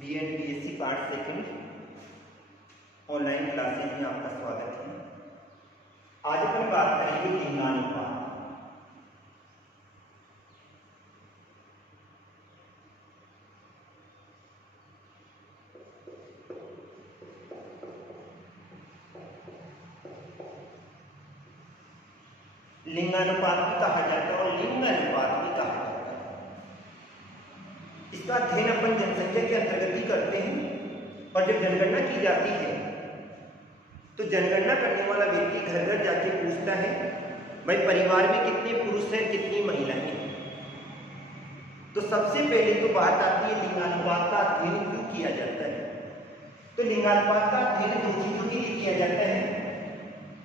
BEd BSc part second online classes में आपका स्वागत है। आज अपन बात करेंगे लिंगानुपात। लिंगानुपात भी कहा जाता है और लिंग अनुपात भी कहा जाता है। इसका अध्ययन अपन जनसंख्या के अंतर्गत ही करते हैं और जब जनगणना की जाती है तो जनगणना करने वाला व्यक्ति घर घर जाके पूछता है भाई परिवार में कितने पुरुष हैं कितनी महिलाएं हैं। तो सबसे पहले तो बात आती है लिंगानुपात का अध्ययन क्यों किया जाता है। तो लिंगानुपात का अध्ययन दो चीजों के लिए किया जाता है।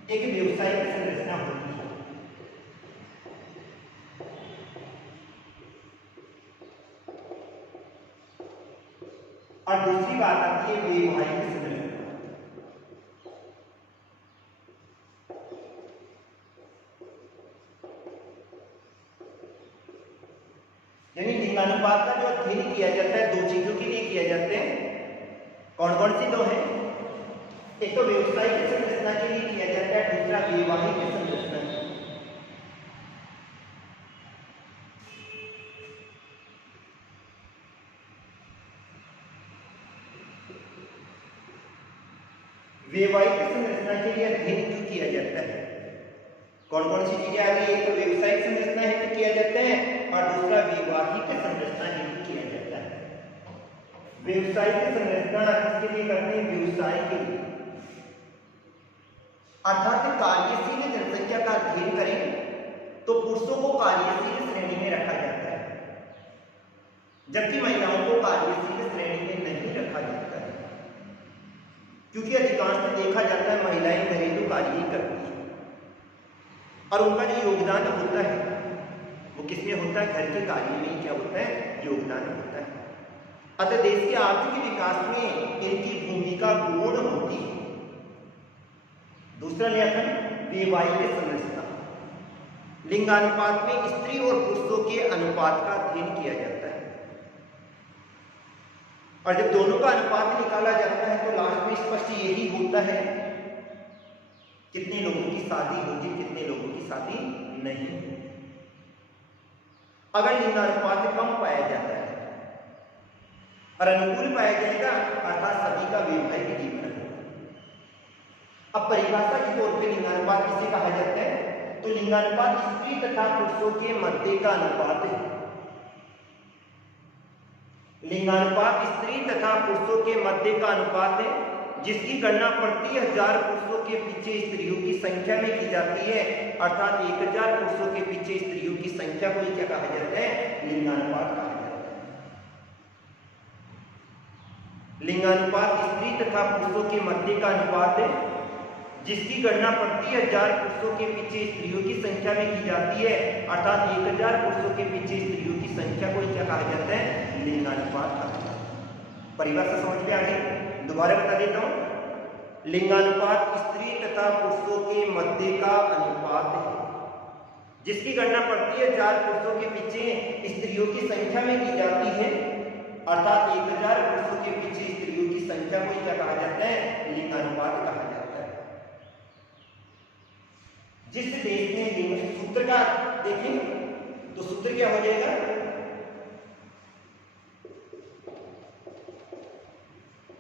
एक व्यवसायिक संरचना होती है और दूसरी बात आती है वैवाहिक संरचना। यानी लिंगानुपात का जो अध्ययन किया जाता है दो चीजों के लिए किया जाते हैं। कौन कौन सी दो है? एक तो व्यवसायिक संरचना के लिए किया जाता है, दूसरा वैवाहिक संरचना। वैवाहिक संरचना के लिए अध्ययन क्यों किया जाता है? कौन कौन सी चीजें आ गई? एक तो व्यवसायिक संरचना हेतु किया जाता है और दूसरा वैवाहिक संरचना हेतु किया जाता है। व्यवसायिक संरचना किसके लिए करते हैं? व्यवसाय के लिए, अर्थात कार्यशील जनसंख्या का अध्ययन करें तो पुरुषों को कार्यशील श्रेणी में रखा जाता है जबकि महिलाओं को कार्यशील श्रेणी में नहीं रखा जाता है, क्योंकि अधिकांश देखा जाता है महिलाएं घरेलू कार्य ही करती हैं और उनका जो योगदान होता है वो किसमें होता है? घर के कार्य में ही क्या होता है? योगदान होता है। अतः देश के आर्थिक विकास में इनकी भूमिका गौण होती है। दूसरा ले अपन वैवाहिक संरचना। लिंगानुपात में स्त्री और पुरुषों के अनुपात का अध्ययन किया जाता है और जब दोनों का अनुपात निकाला जाता है तो लास्ट में स्पष्ट यही होता है कितने लोगों की शादी होगी, कितने लोगों की शादी नहीं होगी। अगर लिंगानुपात कम पाया जाता है और अनुकूल पाया जाएगा अर्थात सभी का वैवाहिक जीवन होगा। अब परिभाषा के तौर पे लिंगानुपात किसे कहा जाता है? तो लिंगानुपात स्त्री तथा पुरुषों के मध्य का अनुपात है। लिंगानुपात स्त्री तथा पुरुषों के मध्य का अनुपात है जिसकी गणना प्रति 1000 पुरुषों के पीछे स्त्रियों की संख्या में की जाती है, अर्थात 1000 पुरुषों के पीछे स्त्रियों की संख्या को क्या कहा जाता है? लिंगानुपात कहा जाता है। लिंगानुपात स्त्री तथा पुरुषों के मध्य का अनुपात है जिसकी गणना प्रति 1000 पुरुषों के पीछे स्त्रियों की संख्या में की जाती है, अर्थात 1000 पुरुषों के पीछे स्त्रियों की संख्या को क्या कहा जाता है? लिंगानुपात कहा जाता है। परिभाषा समझ में आ गई? दोबारा बता देता हूं। लिंगानुपात स्त्री तथा पुरुषों के मध्य का अनुपात है जिसकी गणना प्रति 1000 पुरुषों के पीछे स्त्रियों की संख्या में की जाती है, अर्थात 1000 पुरुषों के पीछे स्त्रियों की संख्या को क्या कहा जाता है? लिंगानुपात कहा जाता है। जिस देश में लिंग सूत्र का देखें तो सूत्र क्या हो जाएगा?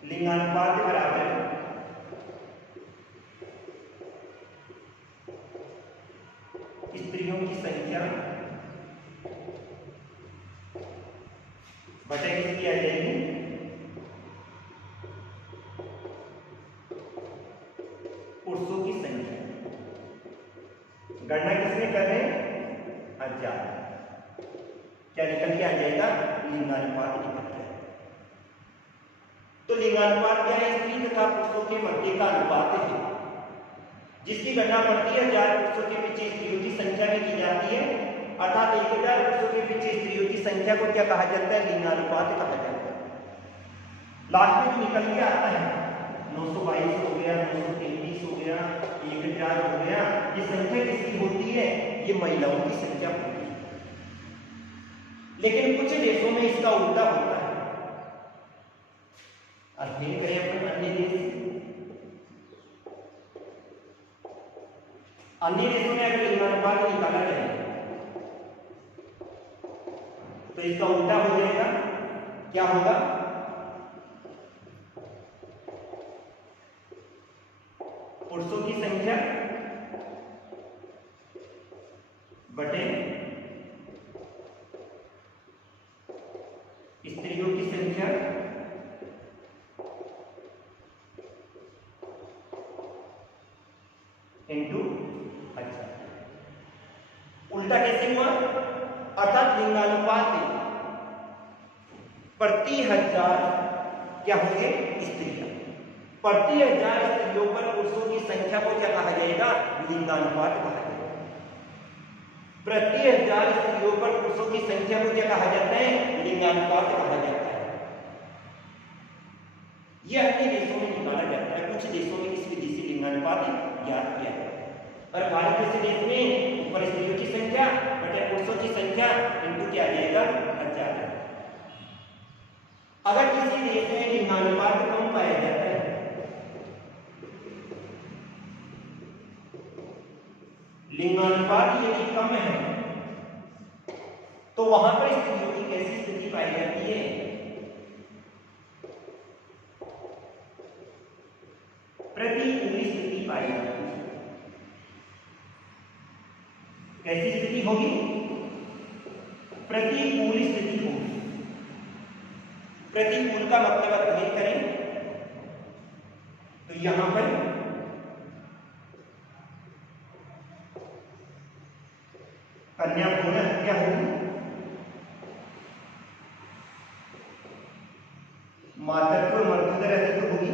लिंगानुपात बराबर स्त्रियों की संख्या बटे किसकी आ जाएगी? पुरुषों की संख्या। गणना किसने कर रहे हैं? 1000। क्या निकल के आ जाएगा? लिंगानुपात निकल के। तो लिंगानुपात क्या है? स्त्री तथा पुरुषों के मध्य का अनुपात है जिसकी गणना प्रति 1000 पुरुषों के पीछे स्त्रियों की संख्या में की जाती है, अर्थात 1000 पुरुषों के पीछे स्त्रियों की संख्या को क्या कहा जाता है? लिंगानुपात कहा जाता है। लास्ट में जो निकल के आता है 922 हो गया, 933 हो गया, 1000 हो गया, ये संख्या किसकी होती है? ये महिलाओं की संख्या होती है। लेकिन कुछ देशों में इसका उल्टा होता है। अध्ययन करें अपन अन्य देशों में अगर लिंगानुपात निकाला जाए तो इसका उल्टा हो जाएगा। क्या होगा? पुरुषों की संख्या बटे स्त्रियों की संख्या इनटू। अच्छा, उल्टा कैसे हुआ? अर्थात लिंगानुपात प्रति 1000 क्या होंगे? स्त्रियां। प्रति 1000 स्त्रियों पर पुरुषों की संख्या को क्या कहा जाएगा? लिंगानुपात कहा जाएगा। प्रति 1000 स्त्रियों पर पुरुषों की संख्या को क्या कहा जाता है? लिंगानुपात कहा जाता है। यह अन्य देशों में निकाला जाता है। कुछ देशों में इस विधि से लिंगानुपात ज्ञात किया जाता है। और भारत जैसे देश में ऊपर स्त्रियों की संख्या बटे पुरुषों की संख्या इनटू क्या जाएगा? 1000। अगर किसी देश में लिंगानुपात कम पाया जाता है, लिंगानुपात यदि कम है, तो वहां पर स्त्रियों की कैसी स्थिति पाई जाती है? प्रतिकूल स्थिति पाई जाती है। कैसी स्थिति होगी? प्रतिकूल स्थिति होगी। प्रतिकूल का मतलब अध्ययन करें तो यहां पर कन्या भ्रूण हत्या होगी, मातृत्व मृत्यु दर अधिक होगी,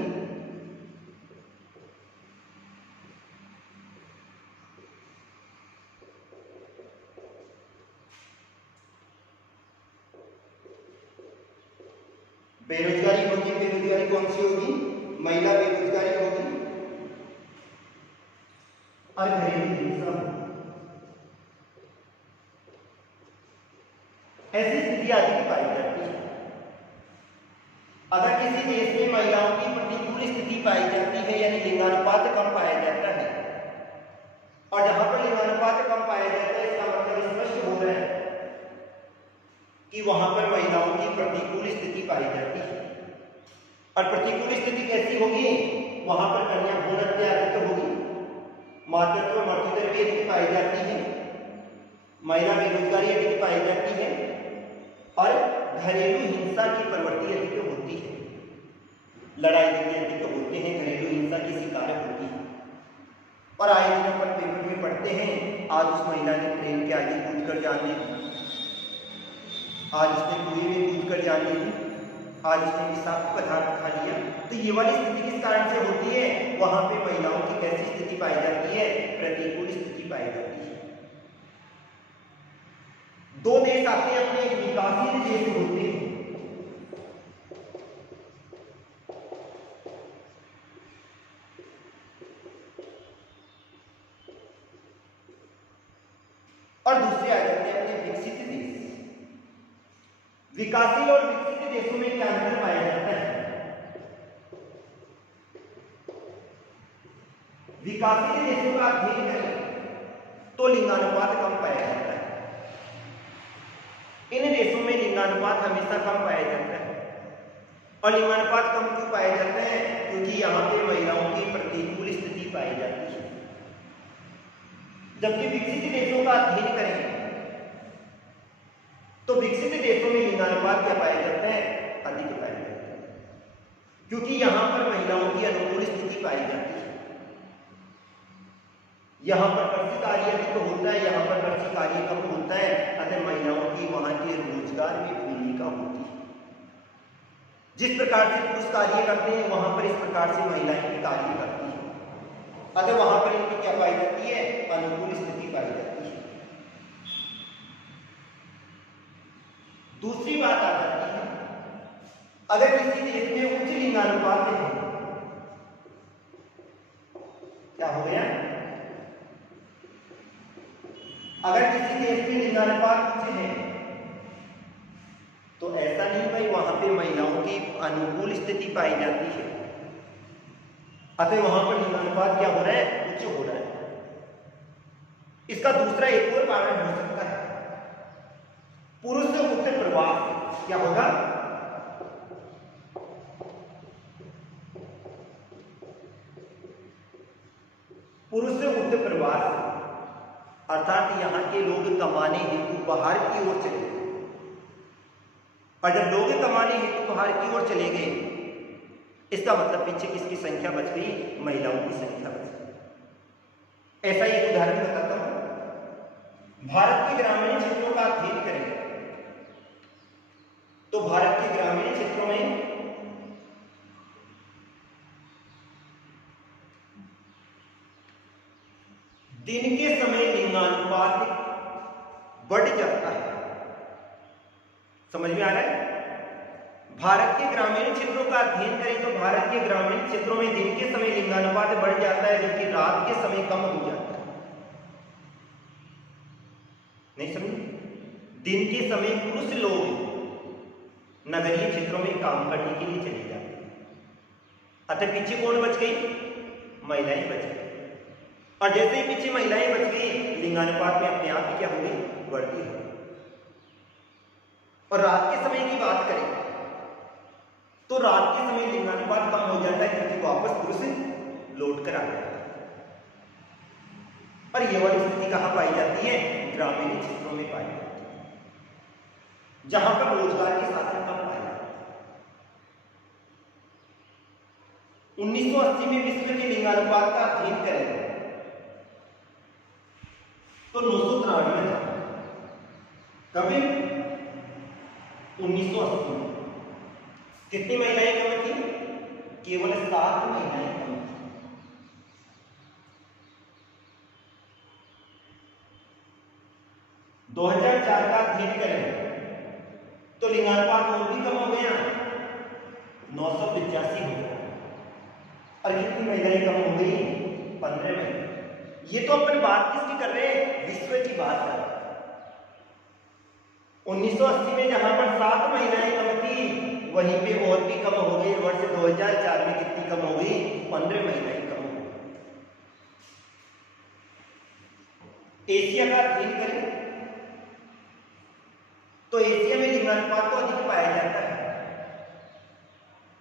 बेरोजगारी होगी। बेरोजगारी कौन सी होगी? महिला बेरोजगारी होगी, और घरेलू हिंसा होगी। ऐसी स्थिति आदि की पाई जाती है। अगर किसी देश में महिलाओं की प्रतिकूल स्थिति पाई जाती है, यानी लिंगानुपात कम पाया जाता है, और जहां पर लिंगानुपात कम पाया जाता है, इसका मतलब स्पष्ट हो रहा है कि वहां पर महिलाओं की प्रतिकूल स्थिति पाई जाती है। और प्रतिकूल स्थिति कैसी होगी? वहां पर कन्या भ्रूण हत्या अधिक होगी, मातृत्व मृत्यु दर भी अधिक पाई जाती है, महिला बेरोजगारी अधिक पाई जाती है, और घरेलू हिंसा की प्रवृत्ति अधिक होती है। लड़ाई झगड़े अधिक होते हैं, घरेलू हिंसा की शिकार होती है। और आए दिन अपन पेपर में पढ़ते हैं, आज उस महिला ने ट्रेन के आगे कूद कर जान ली, आज उसने कुएं में कूद कर जान ली, आज उसने विषाक्त पदार्थ खा लिया। तो ये वाली स्थिति किस कारण से होती है? वहां पे महिलाओं की कैसी स्थिति पाई जाती है? प्रतिकूल स्थिति पाई जाती है। दो देश आते हैं, अपने एक विकासशील देश होते हैं, और दूसरे आ जाते हैं अपने विकसित देश। विकासशील और विकसित देशों में क्या अंतर पाया जाता है? विकासशील देशों का अध्ययन करें तो लिंगानुपात कम पाया जाता है। इन देशों में लिंगानुपात हमेशा कम पाया जाता है। और लिंगानुपात कम क्यों पाया जाता है? क्योंकि यहाँ पे महिलाओं की प्रतिकूल स्थिति पाई जाती है। जबकि विकसित देशों का अध्ययन करें तो विकसित देशों में लिंगानुपात क्या पाया जाता है? अधिक पाया जाता है, क्योंकि यहाँ पर महिलाओं की अनुकूल स्थिति पाई जाती है। यहाँ पर कृषि कार्य अधिक होता है, यहाँ पर कृषि कार्य कम होता है, अतः महिलाओं की वहां के रोजगार में भूमिका होती है। जिस प्रकार से पुरुष कार्य करते हैं, वहां पर इस प्रकार से महिलाएं भी कार्य करती हैं, अतः वहां पर इनकी क्या पाई जाती है? अनुकूल स्थिति पाई जाती है। दूसरी बात आ जाती है, अगर किसी देश में उच्च लिंगानुपात है, क्या हो गया? अगर किसी देश में लिंगानुपात उच्च है तो ऐसा नहीं भाई वहां पे महिलाओं की अनुकूल स्थिति पाई जाती है, अतः वहां पर लिंगानुपात क्या हो रहा है, उच्च हो रहा है। इसका दूसरा एक और कारण हो सकता है, पुरुष मुक्त प्रवाह। क्या होगा, पुरुष मुक्त प्रवास, अर्थात यहां के लोग कमाने हेतु बाहर की ओर चले गए, और जब लोग कमाने हेतु बाहर की ओर चले गए, इसका मतलब पीछे किसकी संख्या बच गई, महिलाओं की संख्या बच गई। ऐसा एक उदाहरण बताता हूं। भारत के ग्रामीण क्षेत्रों का अध्ययन करें तो भारत के ग्रामीण क्षेत्रों में दिन के समय लिंगानुपात बढ़ जाता है। समझ में आ रहा है? भारत के ग्रामीण क्षेत्रों का अध्ययन करें तो भारत के ग्रामीण क्षेत्रों में दिन के समय लिंगानुपात बढ़ जाता है, जबकि रात के समय कम हो जाता है। नहीं समझे? दिन के समय पुरुष लोग नगरीय क्षेत्रों में काम करने के लिए चले जाते हैं, अतः पीछे कौन बच गई, महिलाएं बच गई। और जैसे ही पीछे महिलाएं बच गई, लिंगानुपात में अपने आप ही क्या हो गई, बढ़ती है। और रात के समय की बात करें तो रात के समय लिंगानुपात कम हो जाता है, क्योंकि वापस पुरुष लौट कर आ जाता है। और यह वाली स्थिति कहां पाई जाती है, ग्रामीण क्षेत्रों में पाई जाती है, जहां पर रोजगार के साधन कम पाए जाते हैं। 1980 में विश्व के लिंगानुपात का अध्ययन करें तो 993 था। कभी 1980 में कितनी महिलाएं कम थी, केवल 7 महिलाएं कम थी। 2004 का अध्ययन करें तो लिंगानुपात और भी कम हो गया, 985 हो गया। और कितनी महिलाएं कम हो गई, 15 महिलाएं। ये तो अपन बात किसकी कर रहे हैं, विश्व की बात कर रहे हैं। 1980 में जहां पर 7 महिलाएं कम थी, वहीं पे और भी कम हो गई। वर्ष 2004 में कितनी कम हो गई, 15 महिलाएं कम हो गई। एशिया का अध्ययन करें तो एशिया में लिंगानुपात तो अधिक पाया जाता है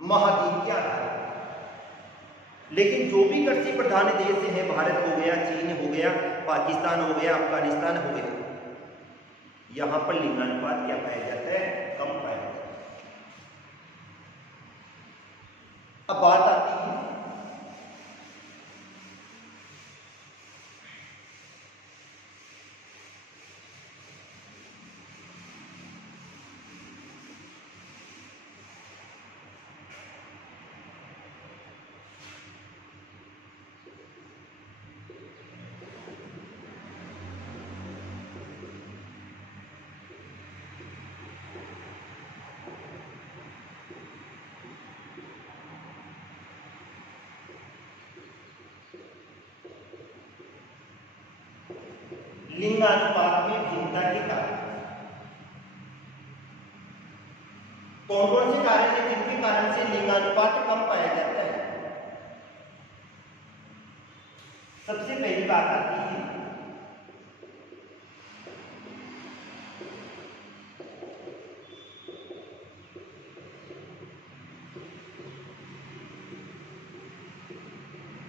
महाद्वीप के आधार पर, लेकिन जो भी कृषि प्रधान देश है, भारत हो गया, चीन हो गया, पाकिस्तान हो गया, अफगानिस्तान हो गया, यहां पर लिंगानुपात क्या पाया जाता है, कम पाया जाता है। अब बात आती है लिंगानुपात में भिन्नता के कारण। कौन कौन से कारण है जिनके कारण से लिंगानुपात कम पाया जाता है? सबसे पहली बात आती है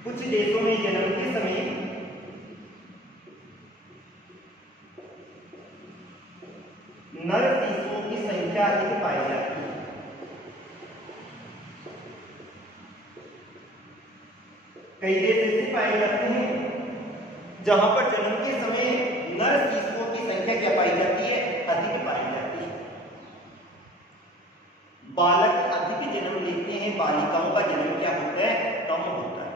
कुछ देशों में जन्म के समय नर शिशुओं की संख्या अधिक पाई जाती है। कई देश ऐसे पाए जाते हैं जहां पर जन्म के समय नर शिशुओं की संख्या क्या पाई जाती है, अधिक पाई जाती है। बालक अधिक जन्म लेते हैं, बालिकाओं का जन्म क्या होता है, कम होता है।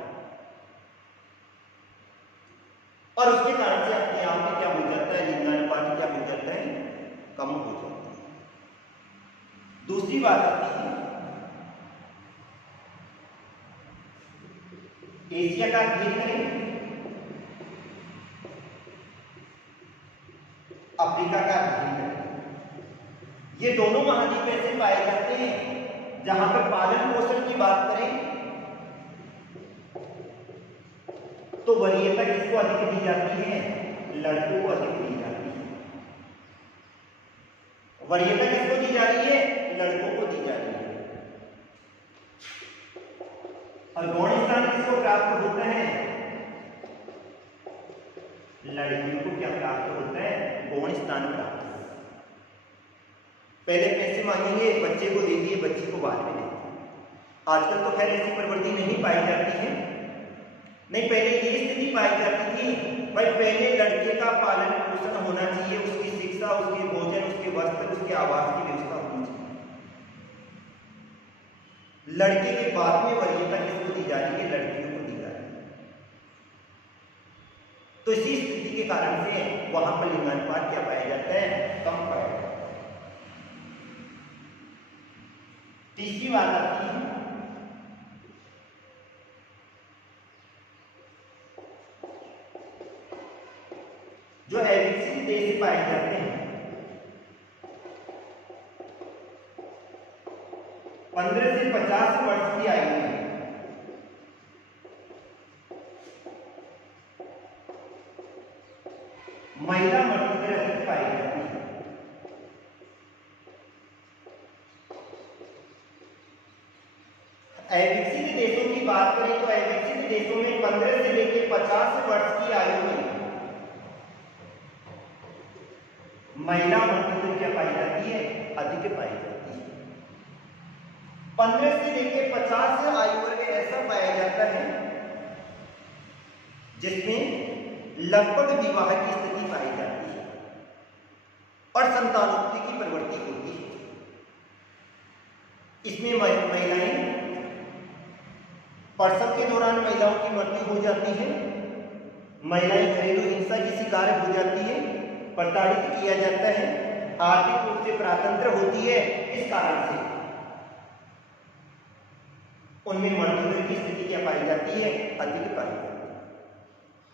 और उसके कारण से अपने आप में क्या हो जाता है, लिंगानुपात क्या हो जाता है, कम हो जाता है। दूसरी बात आती है एशिया का अध्ययन करें, अफ्रीका का अध्ययन करें ये दोनों महाद्वीप ऐसे पाए जाते हैं जहां पर पालन पोषण की बात करें तो वरीयता किसको अधिक दी जाती है? लड़कों को अधिक दी जाती है। वरीयता किसको दी जा रही है? लड़कों को दी जा रही है। और गौण स्थान किसको प्राप्त होता है? लड़कियों को क्या प्राप्त होता है? गौण स्थान प्राप्त। पहले पैसे मांगेंगे, बच्चे को दे दिए, बच्चे को बाद में देते। आजकल तो खैर ऐसी प्रवृत्ति नहीं पाई जाती है, नहीं पहले ये स्थिति पाई जाती थी भाई पहले लड़के का पालन पोषण होना चाहिए, उसकी शिक्षा, उसके भोजन, उसके वस्त्र, उसके आवास की व्यवस्था होनी चाहिए। लड़के के बाद में वरीयता किसको दी जा रही है? लड़कियों को दी जा रही है। तो इसी स्थिति के कारण से वहां पर लिंगानुपात क्या पाया जाता है? कम पाया जाता है। तीसरी बात आती है जो अविकसित देश पाए जाते हैं 15 से 50 वर्ष की आयु में महिला मृत्यु दर अधिक पाई जाती है। अविकसित देशों की बात करें तो अविकसित देशों में 15 से लेकर 50 वर्ष की आयु में महिला मृत्यु दर क्या पाई जाती है? अधिक पाई जाती है। 15 से लेकर 50 आयु वर्ग ऐसा पाया जाता है जिसमें लगभग विवाह की स्थिति पाई जाती है और संतानोत्पत्ति की प्रवृत्ति होती है। इसमें महिलाएं प्रसव के दौरान महिलाओं की मृत्यु हो जाती है, महिलाएं घरेलू हिंसा की शिकार हो जाती है, प्रताड़ित किया जाता है, आर्थिक रूप से प्रातंत्र होती है। इस कारण से उनमें मृत्यु दर की स्थिति क्या पाई जाती है? अधिक पाई जाती है।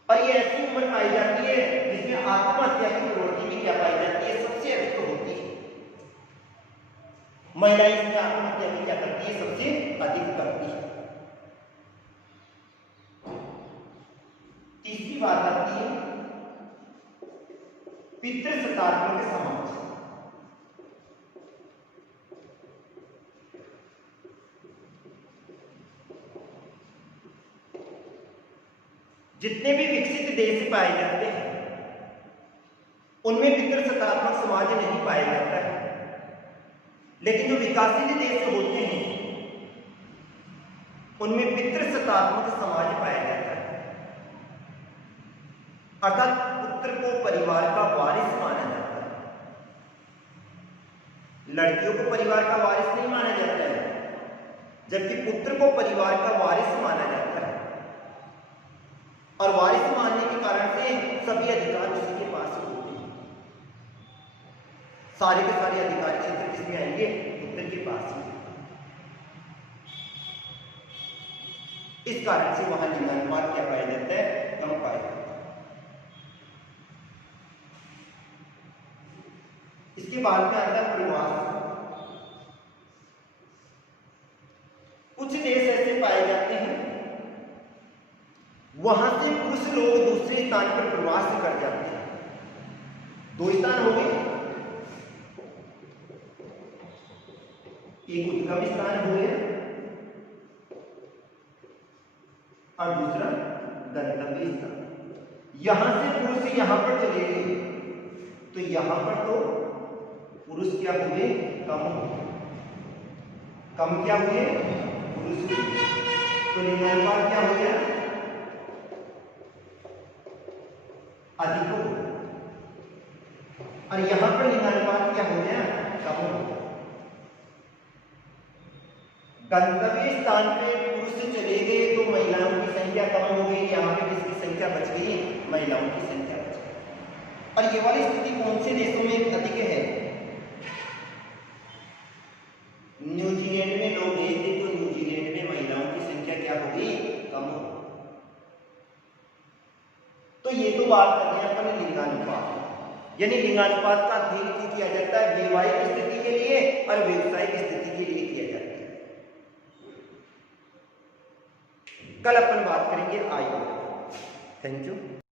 और ये ऐसी उम्र पाई जाती है जिसमें आत्महत्या की प्रवृत्ति भी क्या पाई जाती है? सबसे अधिक होती है। महिलाएं इसमें आत्महत्या भी क्या करती है? सबसे अधिक करती है। तीसरी बात आती है पितृसत्तात्मक समाज। जितने भी विकसित देश पाए जाते हैं उनमें पितृसत्तात्मक समाज नहीं पाया जाता है, लेकिन जो विकासशील देश होते हैं उनमें पितृसत्तात्मक समाज पाया जाता है। अर्थात पुत्र को परिवार का वारिस माना जाता है। लड़कियों को परिवार का वारिस नहीं माना जाता है, जबकि पुत्र को परिवार का वारिस माना जाता है। और वारिस मानने के कारण से सभी अधिकार उसी के पास होते हैं। सारे के सारे अधिकार क्षेत्र किसमें आएंगे? पुत्र के पास ही। इस कारण से वहां लिंगानुपात क्या पाया जाता है? कम पाया जाता है। इसके बाद में आता है प्रवास। कुछ देश ऐसे पाए जाते हैं वहां से पुरुष लोग दूसरे स्थान पर प्रवास कर जाते हैं। दो स्थान हो गए, एक उद्गम स्थान हो गया और दूसरा गंतव्य स्थान। यहां से पुरुष यहां पर चले गए तो यहां पर तो पुरुष क्या हुए? कम हुए। कम क्या हुए? पुरुष हुए। तो लिंगानुपात क्या हो गया? अधिक हो। और यहां पर लिंगानुपात क्या हो गया? कम हो गया। गंतव्य स्थान पे पुरुष चले गए तो महिलाओं की संख्या कम हो गई। यहां पे किसकी संख्या बच गई? महिलाओं की संख्या बच गई। और ये वाली स्थिति कौन से देशों में अधिक है? न्यूजीलैंड में लोग गए थे तो न्यूजीलैंड में महिलाओं की संख्या क्या हो गई? कम हो। तो ये तो बात कर रहे हैं अपन लिंगानुपात, यानी लिंगानुपात का अध्ययन क्यों किया जाता है? वैवाहिक स्थिति के कल अपन बात करेंगे आई। Thank you.